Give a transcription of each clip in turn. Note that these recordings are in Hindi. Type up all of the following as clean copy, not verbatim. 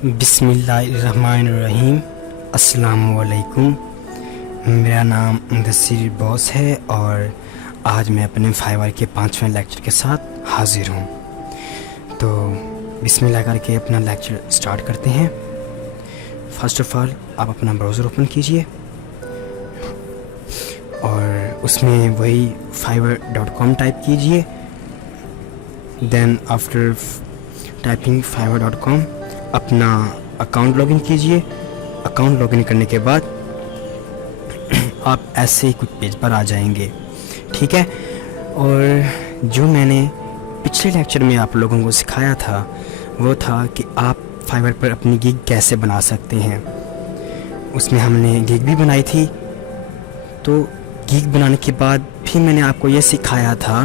बिस्मिल्लाहिर्रहमानिर्रहीम। अस्सलामुअलैकुम। मेरा नाम मुदस्सिर बॉस है और आज मैं अपने फाइवर के 5वें लेक्चर के साथ हाज़िर हूँ। तो बिस्मिल्लाह करके अपना लेक्चर स्टार्ट करते हैं। फ़र्स्ट ऑफ़ ऑल आप अपना ब्राउज़र ओपन कीजिए और उसमें वही fiverr.com टाइप कीजिए। देन आफ्टर टाइपिंग fiverr.com अपना अकाउंट लॉगिन कीजिए। अकाउंट लॉगिन करने के बाद आप ऐसे ही कुछ पेज पर आ जाएंगे, ठीक है। और जो मैंने पिछले लेक्चर में आप लोगों को सिखाया था वो था कि आप फाइवर पर अपनी गिग कैसे बना सकते हैं। उसमें हमने गिग भी बनाई थी। तो गिग बनाने के बाद फिर मैंने आपको ये सिखाया था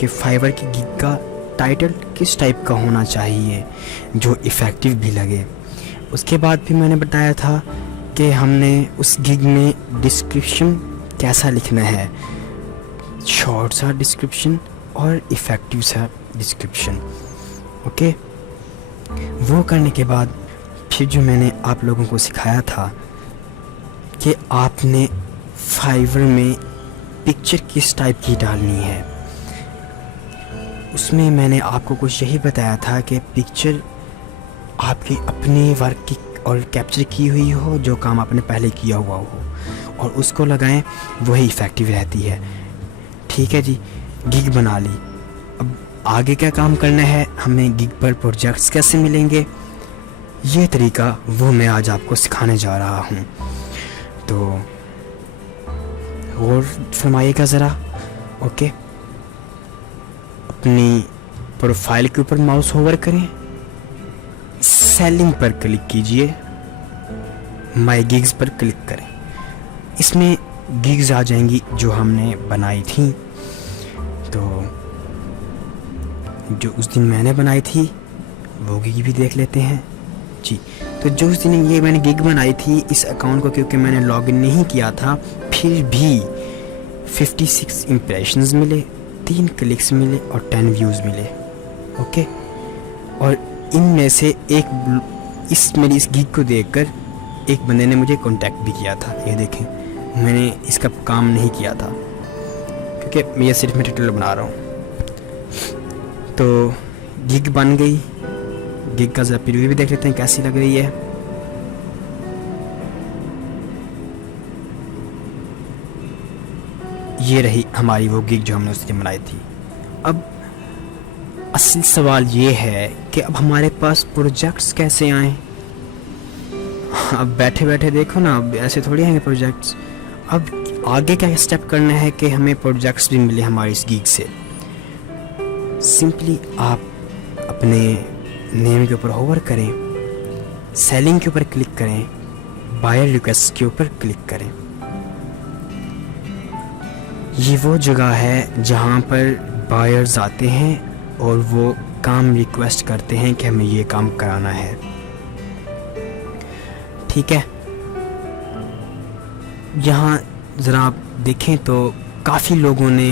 कि फाइवर की गिग का टाइटल किस टाइप का होना चाहिए जो इफ़ेक्टिव भी लगे। उसके बाद फिर मैंने बताया था कि हमने उस गिग में डिस्क्रिप्शन कैसा लिखना है, शॉर्ट सा डिस्क्रिप्शन और इफ़ेक्टिव सा डिस्क्रिप्शन, ओके। वो करने के बाद फिर जो मैंने आप लोगों को सिखाया था कि आपने फाइवर में पिक्चर किस टाइप की डालनी है, उसमें मैंने आपको कुछ यही बताया था कि पिक्चर आपकी अपनी वर्क की और कैप्चर की हुई हो, जो काम आपने पहले किया हुआ हो, और उसको लगाएं, वही इफ़ेक्टिव रहती है, ठीक है जी। गिग बना ली। अब आगे क्या काम करना है, हमें गिग पर प्रोजेक्ट्स कैसे मिलेंगे, ये तरीका वो मैं आज आपको सिखाने जा रहा हूँ। तो और फरमाइएगा ज़रा, ओके। अपनी प्रोफाइल के ऊपर माउस होवर करें, सेलिंग पर क्लिक कीजिए, माय गिग्स पर क्लिक करें। इसमें गिग्स आ जाएंगी जो हमने बनाई थी। तो जो उस दिन मैंने बनाई थी वो गिग भी देख लेते हैं जी। तो जो उस दिन ये मैंने गिग बनाई थी, इस अकाउंट को क्योंकि मैंने लॉगिन नहीं किया था, फिर भी 56 इम्प्रेशंस मिले, 3 क्लिक्स मिले और 10 व्यूज़ मिले, ओके। और इनमें से एक मेरी इस गिग को देखकर एक बंदे ने मुझे कांटेक्ट भी किया था। ये देखें, मैंने इसका काम नहीं किया था क्योंकि मैं सिर्फ मैं टाइटल बना रहा हूँ। तो गिग बन गई। गिग का ज़रा प्रीव्यू भी देख लेते हैं कैसी लग रही है। ये रही हमारी वो गिग जो हमने उस दिन बनाई थी। अब असल सवाल ये है कि अब हमारे पास प्रोजेक्ट्स कैसे आएँ। अब बैठे बैठे देखो ना, अब ऐसे थोड़ी आएंगे प्रोजेक्ट्स। अब आगे क्या स्टेप करना है कि हमें प्रोजेक्ट्स भी मिले हमारी इस गिग से। सिंपली आप अपने नेम के ऊपर होवर करें, सेलिंग के ऊपर क्लिक करें, बायर रिक्वेस्ट के ऊपर क्लिक करें। ये वो जगह है जहाँ पर बायर्स आते हैं और वो काम रिक्वेस्ट करते हैं कि हमें ये काम कराना है, ठीक है। यहाँ ज़रा आप देखें तो काफ़ी लोगों ने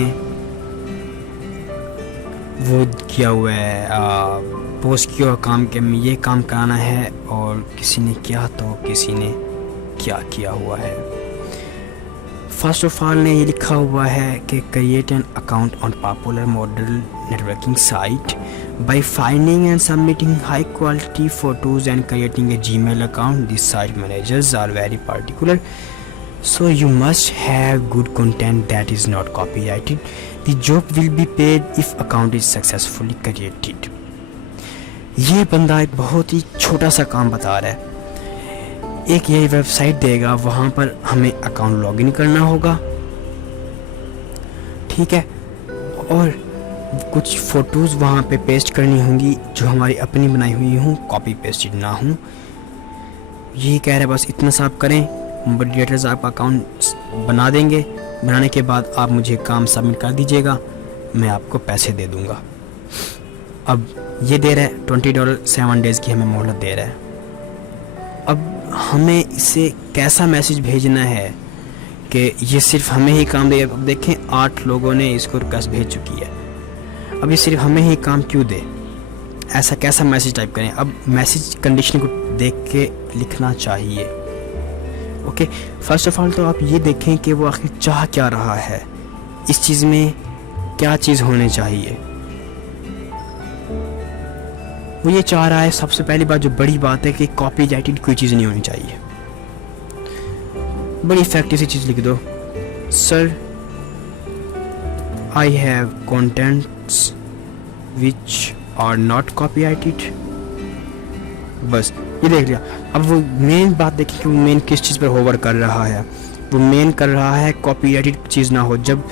वो किया हुआ है, पोस्ट किया हुआ काम कि हमें ये काम कराना है, और किसी ने किया तो किसी ने क्या किया हुआ है। फर्स्ट ऑफ ऑल ने ये लिखा हुआ है कि create an account on popular model networking site by finding and submitting high quality photos and creating a Gmail account. This site managers are very particular, so you must have good content that is not copyrighted. The job will be paid if account is successfully created. ये बंदा एक बहुत ही छोटा सा काम बता रहा है। एक ये वेबसाइट देगा, वहाँ पर हमें अकाउंट लॉगिन करना होगा, ठीक है, और कुछ फ़ोटोज़ वहाँ पे पेस्ट करनी होंगी जो हमारी अपनी बनाई हुई हों, कॉपी पेस्टेड ना हों। ये कह रहे हैं बस इतना सा आप करें, मॉडरेटर्स आपका अकाउंट बना देंगे। बनाने के बाद आप मुझे काम सबमिट कर दीजिएगा, मैं आपको पैसे दे दूँगा। अब ये दे रहा है $20, 7 डेज़ की हमें मोहलत दे रहा है। अब हमें इसे कैसा मैसेज भेजना है कि ये सिर्फ हमें ही काम दे। अब देखें 8 लोगों ने इसको रिक्वेस्ट भेज चुकी है, अब ये सिर्फ हमें ही काम क्यों दे। ऐसा कैसा मैसेज टाइप करें। अब मैसेज कंडीशन को देख के लिखना चाहिए। ओके, फर्स्ट ऑफ ऑल तो आप ये देखें कि वो आखिर चाह क्या रहा है, इस चीज़ में क्या चीज़ होनी चाहिए। वो ये चाह रहा है, सबसे पहली बात जो बड़ी बात है कि कॉपीराइटेड कोई चीज़ नहीं होनी चाहिए। बड़ी इफेक्टिव सी चीज़ लिख दो, sir I have contents which are not copyrighted. बस ये देख लिया। अब वो मेन बात देखिए कि वो मेन किस चीज़ पर होवर कर रहा है। वो मेन कर रहा है कॉपीराइटेड चीज़ ना हो। जब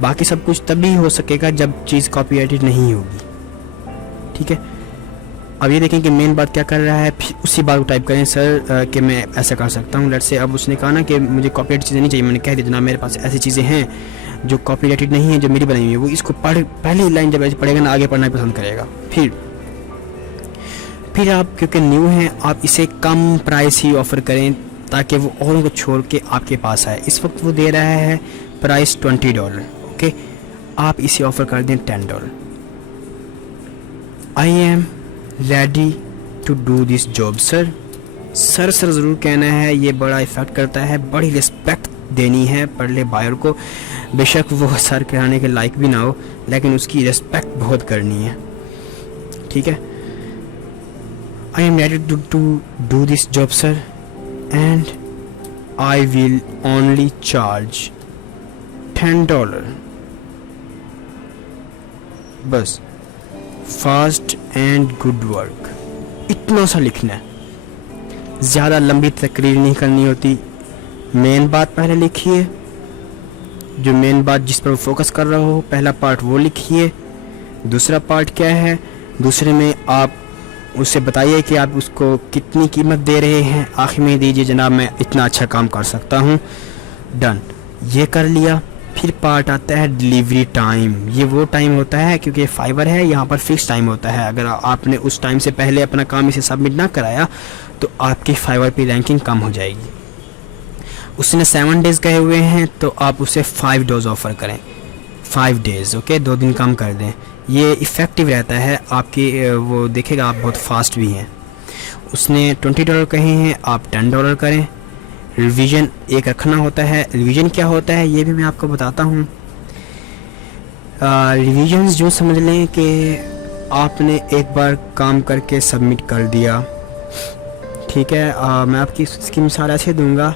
बाकी सब कुछ तभी हो सकेगा जब चीज़ कॉपीराइटेड नहीं होगी। ठीक है, अब ये देखें कि मेन बात क्या कर रहा है। फिर उसी बात को टाइप करें, सर कि मैं ऐसा कर सकता हूँ। लेट से अब उसने कहा ना कि मुझे कॉपीराइटेड चीज़ें नहीं चाहिए। मैंने कह दिया जनाब मेरे पास ऐसी चीज़ें हैं जो कॉपीराइटेड नहीं है, जो मेरी बनाई हुई है। वो इसको पहली लाइन जब ऐसे पढ़ेगा ना, आगे पढ़ना पसंद करेगा। फिर आप क्योंकि न्यू हैं, आप इसे कम प्राइस ही ऑफ़र करें ताकि वो औरों को छोड़ के आपके पास आए। इस वक्त वो दे रहा है प्राइस $20। ओके, आप इसे ऑफ़र कर दें $10। I am ready to do this job sir. Sir ज़रूर कहना है, ये बड़ा इफ़ेक्ट करता है। बड़ी रिस्पेक्ट देनी है पढ़ले बायर को। बेशक वो सर कहने के लायक भी ना हो, लेकिन उसकी रिस्पेक्ट बहुत करनी है। ठीक है, I am ready to do this job sir and I will only charge $10। बस फास्ट एंड गुड वर्क, इतना सा लिखना है। ज़्यादा लंबी तकरीर नहीं करनी होती। मेन बात पहले लिखिए, जो मेन बात जिस पर फोकस कर रहा हो, पहला पार्ट वो लिखिए। दूसरा पार्ट क्या है, दूसरे में आप उससे बताइए कि आप उसको कितनी कीमत दे रहे हैं। आखिर में दीजिए जनाब मैं इतना अच्छा काम कर सकता हूँ। डन, ये कर लिया। फिर पार्ट आता है डिलीवरी टाइम। ये वो टाइम होता है क्योंकि फाइवर है, यहाँ पर फिक्स टाइम होता है। अगर आपने उस टाइम से पहले अपना काम इसे सबमिट ना कराया तो आपकी फाइवर की रैंकिंग कम हो जाएगी। उसने 7 डेज़ कहे हुए हैं तो आप उसे 5 डेज़ ऑफ़र करें। 5 डेज़, ओके, 2 दिन कम कर दें। ये इफ़ेक्टिव रहता है आपकी, वो देखेगा आप बहुत फास्ट भी हैं। उसने $20 कहे हैं, आप $10 करें। रिवीजन एक रखना होता है। रिवीजन क्या होता है ये भी मैं आपको बताता हूँ। रिवीजन्स जो समझ लें कि आपने एक बार काम करके सबमिट कर दिया। ठीक है, मैं आपकी इसकी मिसाल ऐसे दूंगा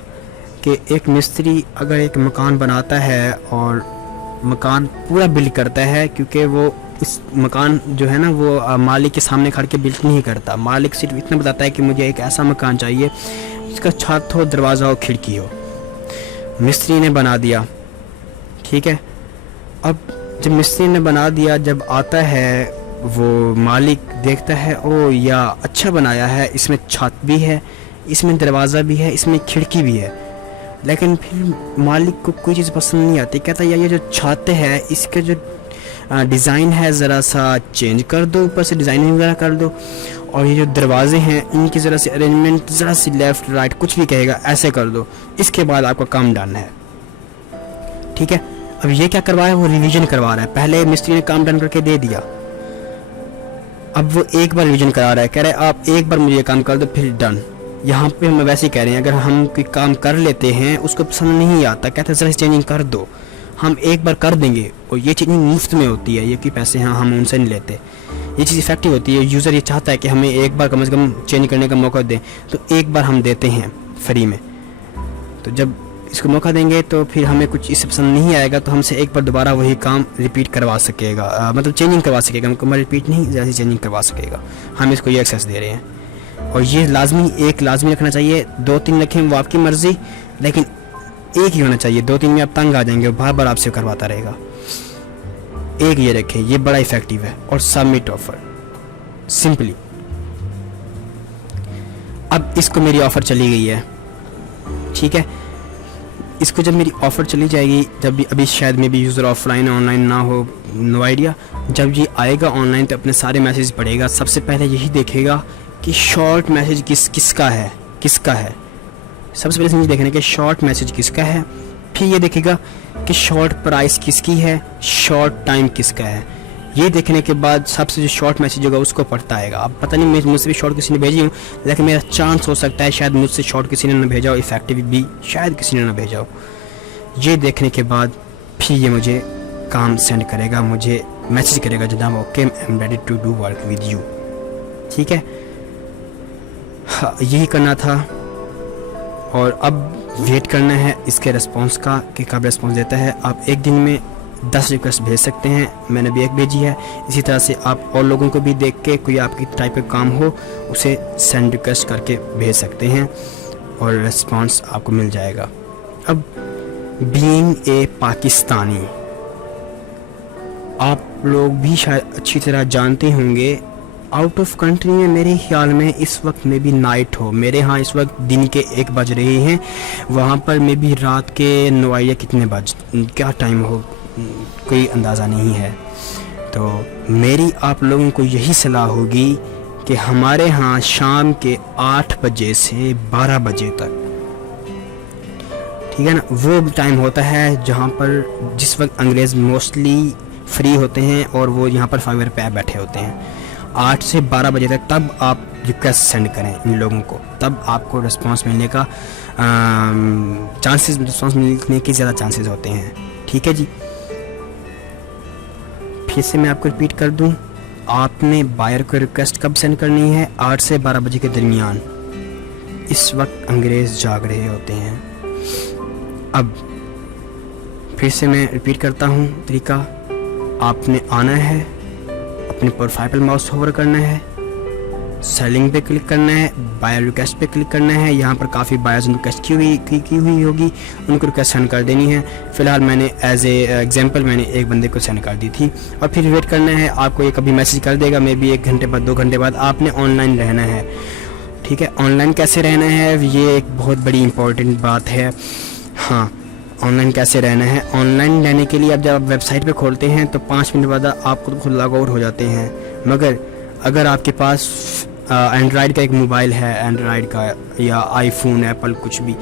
कि एक मिस्त्री अगर एक मकान बनाता है और मकान पूरा बिल्ड करता है, क्योंकि वो इस मकान जो है ना वो मालिक के सामने खड़ के बिल्ड नहीं करता। मालिक सिर्फ इतना बताता है कि मुझे एक ऐसा मकान चाहिए जिसका छत हो, दरवाज़ा हो, खिड़की हो। मिस्त्री ने बना दिया। ठीक है, अब जब मिस्त्री ने बना दिया, जब आता है वो मालिक देखता है, ओ या अच्छा बनाया है, इसमें छत भी है, इसमें दरवाज़ा भी है, इसमें खिड़की भी है। लेकिन फिर मालिक को कोई चीज़ पसंद नहीं आती। कहता है यार ये जो छत है इसके जो डिज़ाइन है ज़रा सा चेंज कर दो, ऊपर से डिज़ाइनिंग वगैरह कर दो, और ये जो दरवाजे हैं इनकी ज़रा सी अरेंजमेंट, ज़रा सी लेफ़्ट राइट कुछ भी कहेगा ऐसे कर दो। इसके बाद आपका काम डन है। ठीक है, अब ये क्या करवाया, वो रिवीजन करवा रहा है। पहले मिस्त्री ने काम डन करके दे दिया, अब वो एक बार रिवीजन करा रहा है। कह रहा है आप एक बार मुझे ये काम कर दो फिर डन। यहाँ पे हम वैसे ही कह रहे हैं, अगर हम कोई काम कर लेते हैं उसको पसंद नहीं आता, कहते हैं ज़रा चेंजिंग कर दो, हम एक बार कर देंगे। और ये चेंजिंग मुफ्त में होती है, ये कि पैसे हैं हम उनसे नहीं लेते। ये चीज़ इफेक्टिव होती है। यूज़र ये चाहता है कि हमें एक बार कम से कम चेंज करने का मौका दें, तो एक बार हम देते हैं फ्री में। तो जब इसको मौका देंगे तो फिर हमें कुछ इससे पसंद नहीं आएगा तो हमसे एक बार दोबारा वही काम रिपीट करवा सकेगा, मतलब चेंजिंग करवा सकेगा। हमको रिपीट नहीं, जैसी चेंजिंग करवा सकेगा। हम इसको ये एक्सेस दे रहे हैं। और ये लाजमी रखना चाहिए। 2-3 रखें वो आपकी मर्ज़ी, लेकिन एक ही होना चाहिए। 2-3 में आप तंग आ जाएंगे, बार बार आपसे करवाता रहेगा। एक ये रखें, ये बड़ा इफेक्टिव है। और सबमिट ऑफर सिंपली। अब इसको मेरी ऑफ़र चली गई है। ठीक है, इसको जब मेरी ऑफ़र चली जाएगी, जब भी अभी शायद में भी यूज़र ऑफलाइन ऑनलाइन ना हो, नो आइडिया, जब ये आएगा ऑनलाइन तो अपने सारे मैसेज पढ़ेगा। सबसे पहले यही देखेगा कि शॉर्ट मैसेज किसका है। सबसे पहले समझ देखना कि शॉर्ट मैसेज किसका है। फिर ये देखेगा कि शॉर्ट प्राइस किसकी है, शॉर्ट टाइम किसका है। ये देखने के बाद सबसे जो शॉर्ट मैसेज होगा उसको पढ़ता आएगा। अब पता नहीं मुझसे भी शॉर्ट किसी ने भेजी हूँ, लेकिन मेरा चांस हो सकता है शायद मुझसे शॉर्ट किसी ने ना भेजा हो, इफेक्टिव भी शायद किसी ने ना भेजा हो। ये देखने के बाद फिर ये मुझे काम सेंड करेगा, मुझे मैसेज करेगा जनाब okay I am ready to do work with you. ठीक है, हाँ यही करना था। और अब वेट करना है इसके रिस्पॉन्स का कि कब रिस्पॉन्स देता है। आप एक दिन में 10 रिक्वेस्ट भेज सकते हैं, मैंने भी एक भेजी है। इसी तरह से आप और लोगों को भी देख के कोई आपकी टाइप का काम हो उसे सेंड रिक्वेस्ट करके भेज सकते हैं और रिस्पॉन्स आपको मिल जाएगा। अब बीइंग ए पाकिस्तानी, आप लोग भी शायद अच्छी तरह जानते होंगे आउट ऑफ कंट्री में मेरे ख्याल में इस वक्त में भी नाइट हो, मेरे यहाँ इस वक्त दिन के 1 बज रहे हैं, वहाँ पर में भी रात के 9 या कितने बज क्या टाइम हो कोई अंदाज़ा नहीं है। तो मेरी आप लोगों को यही सलाह होगी कि हमारे यहाँ शाम के 8 बजे से 12 बजे तक, ठीक है ना, वो टाइम होता है जहाँ पर जिस वक्त अंग्रेज़ मोस्टली फ्री होते हैं और वो यहाँ पर फाइवर पे बैठे होते हैं। 8 से 12 बजे तक तब आप रिक्वेस्ट सेंड करें इन लोगों को, तब आपको रिस्पांस मिलने का रिस्पांस मिलने के ज़्यादा चांसेस होते हैं। ठीक है जी, फिर से मैं आपको रिपीट कर दूं, आपने बायर को रिक्वेस्ट कब सेंड करनी है? 8 से 12 बजे के दरमियान। इस वक्त अंग्रेज़ जाग रहे होते हैं। अब फिर से मैं रिपीट करता हूं तरीका, आपने आना है, अपने प्रोफाइल पर माउस होवर करना है, सेलिंग पे क्लिक करना है, बायर रिक्वेस्ट पे क्लिक करना है। यहाँ पर काफ़ी बायर्स ने रिक्वेस्ट की हुई होगी, उनको रिक्वेस्ट सेंड कर देनी है। फ़िलहाल मैंने एज ए एग्जांपल मैंने एक बंदे को सेंड कर दी थी। और फिर वेट करना है, आपको ये कभी मैसेज कर देगा, मे बी 1 घंटे बाद 2 घंटे बाद। आपने ऑनलाइन रहना है। ठीक है, ऑनलाइन कैसे रहना है ये एक बहुत बड़ी इंपॉर्टेंट बात है। हाँ, ऑनलाइन कैसे रहना है? ऑनलाइन रहने के लिए अब जब आप वेबसाइट पे खोलते हैं तो 5 मिनट बाद आप खुद लॉग आउट हो जाते हैं। मगर अगर आपके पास एंड्रॉयड का एक मोबाइल है, एंड्रॉयड का या आईफोन, एप्पल, कुछ भी,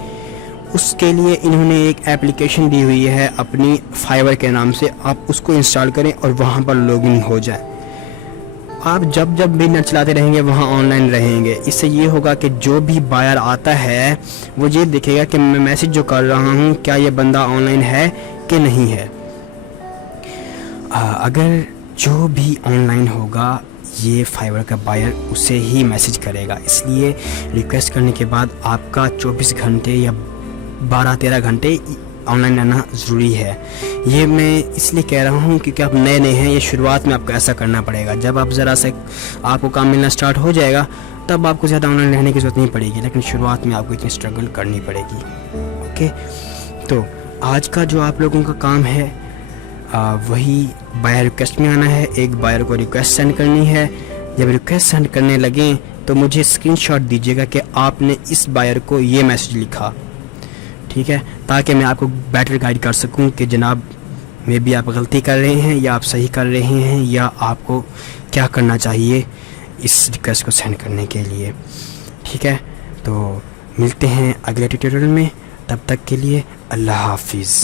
उसके लिए इन्होंने एक एप्लीकेशन दी हुई है अपनी फाइवर के नाम से। आप उसको इंस्टॉल करें और वहाँ पर लॉगिन हो जाए। आप जब जब भी नेट चलाते रहेंगे वहाँ ऑनलाइन रहेंगे। इससे ये होगा कि जो भी बायर आता है वो ये देखेगा कि मैं मैसेज जो कर रहा हूँ क्या ये बंदा ऑनलाइन है कि नहीं है। अगर जो भी ऑनलाइन होगा ये फाइवर का बायर उसे ही मैसेज करेगा। इसलिए रिक्वेस्ट करने के बाद आपका 24 घंटे या 12-13 घंटे ऑनलाइन रहना ज़रूरी है। ये मैं इसलिए कह रहा हूँ क्योंकि आप नए नए हैं, ये शुरुआत में आपको ऐसा करना पड़ेगा। जब आप ज़रा से आपको काम मिलना स्टार्ट हो जाएगा तब आपको ज़्यादा ऑनलाइन रहने की ज़रूरत नहीं पड़ेगी, लेकिन शुरुआत में आपको इतनी स्ट्रगल करनी पड़ेगी। ओके, तो आज का जो आप लोगों का काम है वही बायर रिक्वेस्ट में आना है। एक बायर को रिक्वेस्ट सेंड करनी है। जब रिक्वेस्ट सेंड करने लगें तो मुझे स्क्रीनशॉट दीजिएगा कि आपने इस बायर को ये मैसेज लिखा, ठीक है, ताकि मैं आपको बेटर गाइड कर सकूं कि जनाब मे बी आप गलती कर रहे हैं या आप सही कर रहे हैं या आपको क्या करना चाहिए इस रिक्वेस्ट को सेंड करने के लिए। ठीक है, तो मिलते हैं अगले ट्यूटोरियल में, तब तक के लिए अल्लाह हाफिज़।